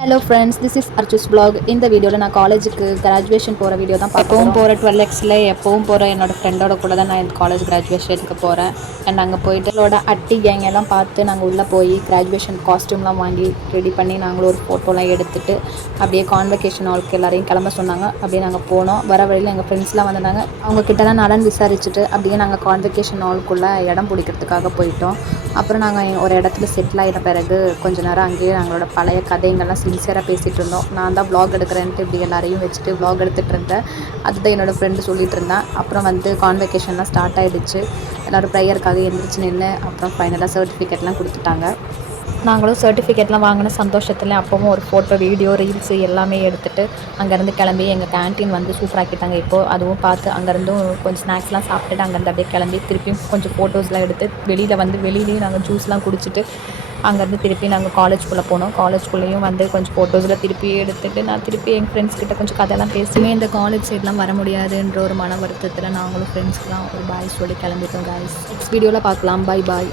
Hello friends, this is Archu's vlog. இந்த வீடியோவில் நான் காலேஜுக்கு கிராஜுவேஷன் போகிற வீடியோ தான் எப்பவும் போகிற 12Xல எப்பவும் போகிற என்னோடய ஃப்ரெண்டோட கூட தான் நான் காலேஜ் கிராஜுவேஷனுக்கு போகிறேன். அண்ட் அங்கே போயிட்டு என்னோட அட்டி கேங் எல்லாம் பார்த்து நாங்கள் உள்ளே போய் கிராஜுவேஷன் காஸ்ட்யூம்லாம் வாங்கி ரெடி பண்ணி நாங்களும் ஒரு ஃபோட்டோலாம் எடுத்துகிட்டு அப்படியே கான்வெகேஷன் ஹாலுக்கு எல்லாரையும் கிளம்ப சொன்னாங்க. அப்படியே நாங்கள் போனோம். வர வழியில் எங்கள் ஃப்ரெண்ட்ஸ்லாம் வந்தாங்க. அவங்கக்கிட்டலாம் நலன் விசாரிச்சுட்டு அப்படியே நாங்கள் கான்வெகேஷன் ஹாலுக்குள்ளே இடம் பிடிக்கிறதுக்காக போயிட்டோம். அப்புறம் நாங்கள் ஒரு இடத்துல செட்டில் ஆகிட்ட பிறகு கொஞ்ச நேரம் அங்கேயே நாங்களோட பழைய கதைங்கள்லாம் சின்சியராக பேசிகிட்டு இருந்தோம். நான் தான் வ்ளாக் எடுக்கிறேன்ட்டு இப்படி எல்லாரையும் வச்சுட்டு வ்ளாக் எடுத்துகிட்டு இருந்தேன். அதுதான் என்னோடய ஃப்ரெண்டு சொல்லிகிட்டு இருந்தேன். அப்புறம் கான்வெகேஷன்லாம் ஸ்டார்ட் ஆகிடுச்சு. எல்லோரும் ப்ரேயருக்காக எழுந்திரிச்சு நின்று அப்புறம் ஃபைனலாக சர்டிஃபிகேட்லாம் கொடுத்துட்டாங்க. நாங்களும் சர்டிஃபிகேட்லாம் வாங்கின சந்தோஷத்தில் அப்போவும் ஒரு ஃபோட்டோ, வீடியோ, ரீல்ஸு எல்லாமே எடுத்துகிட்டு அங்கேருந்து கிளம்பி எங்கள் கேன்டீன் சூப்பராக்கிட்டாங்க. இப்போது அதுவும் பார்த்து அங்கேருந்தும் கொஞ்சம் ஸ்நாக்ஸ்லாம் சாப்பிட்டுட்டு அங்கேருந்து அப்படியே கிளம்பி திருப்பியும் கொஞ்சம் ஃபோட்டோஸ்லாம் எடுத்து வெளியிலேயும் நாங்கள் ஜூஸ்லாம் குடிச்சிட்டு அங்கேருந்து திருப்பி நாங்கள் காலேஜ்குள்ளே போனோம். காலேஜ்குள்ளேயும் கொஞ்சம் ஃபோட்டோஸில் திருப்பி எடுத்துகிட்டு நான் திருப்பி எங்கள் ஃப்ரெண்ட்ஸ்கிட்ட கொஞ்சம் கதையெல்லாம் பேசியுமே இந்த காலேஜ் சைட்லாம் வர முடியாதுன்ற ஒரு மன வருத்தத்தில் நாங்களும் ஃப்ரெண்ட்ஸ்க்குலாம் ஒரு பாய் சொல்லி கிளம்பிட்டோம். காய்ஸ், நெக்ஸ்ட் வீடியோவில் பார்க்கலாம். பாய்.